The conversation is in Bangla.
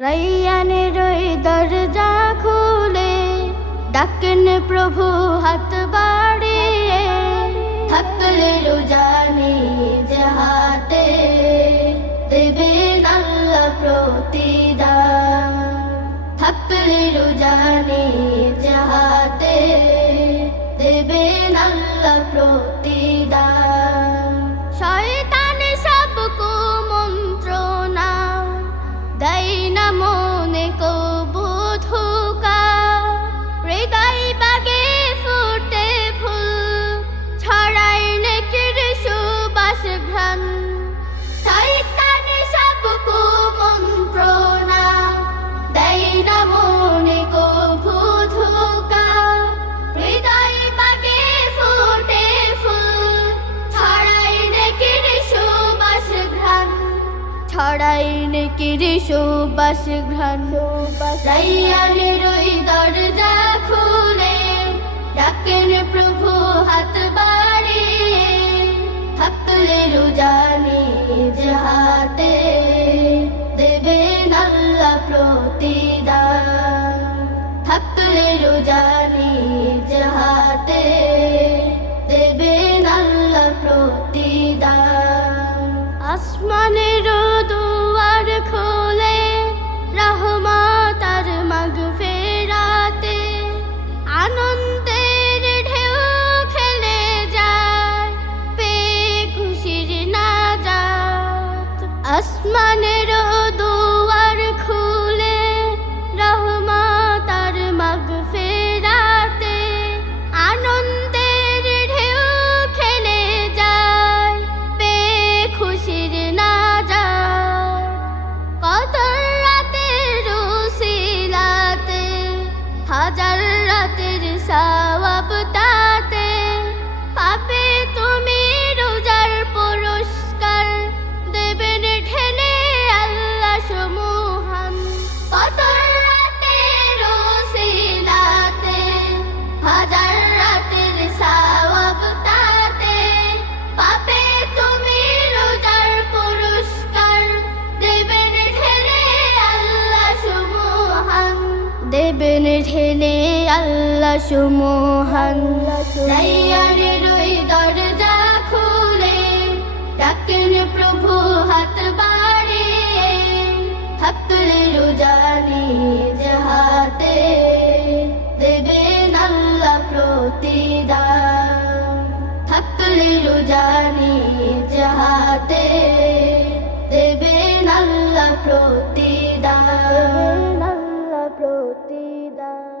রাইয়ানের ওই দরজা খুলে ডাকেন প্রভু হাত বাড়িয়ে, থাকলে রোজানি হাতে দেবেন আল্লাহ প্রতিদান। থাকলে রোজানি হাতে দেবেন আল্লাহ প্রতিদান। শয়তান সব কুমন্ত্রণা দেয় না মনে কবু ধোঁকা, হৃদয় বাগে ফুটে ফুল ছড়ায় নেকির সুবাস ঘ্রাণ। শয়তান সব কুমন্ত্রণা দেয় না মনে কবু ধোঁকা, হৃদয় বাগে ফুটে ফুল ছড়ায় নেকির সুবাস ঘ্রাণ। ছড়াই নেকির সুবাস ঘ্রাণ। রাইয়ানের ওই দরজা খুলে ডাকেন প্রভু হাত বাড়িয়ে, থাকলে রোজানি হাতে দেবেন আল্লাহ প্রতিদান। থাকলে রোজানি হাতে দেবেন আল্লাহ প্রতিদান। আসমানের দুয়ার খোলে রহমত আর মাগফিরাতে, আনন্দের ঢেউ খেলে যায় পেয়ে খুশির নাজাত। আসমানের দুয়ার খুলে রহমত আর মাগফিরাতে, আনন্দের ঢেউ খেলে যায় পেয়ে খুশির নাজাত। কদর রাতের উসিলাতে হাজার রাতের সওয়াব তাতে, পাবে তুমি রোজার পুরস্কার দেবেন ঢেলে আল্লাহ সমূহান। কদর রাতের উসিলাতে হাজার রাতের সওয়াব তাতে, পাবে তুমি রোজার পুরস্কার দেবেন ঢেলে আল্লাহ সমূহান। দেবেন ঢেলে আল্লাহ সমূহান। রাইয়ানের ওই দরজা খুলে ডাকেন প্রভু হাত বাড়িয়ে, থাকলে রোজানি হাতে দেবেন আল্লাহ প্রতিদান। থাকলে রোজানি হাতে দেবেন আল্লাহ প্রতিদান। আল্লাহ প্রতিদান।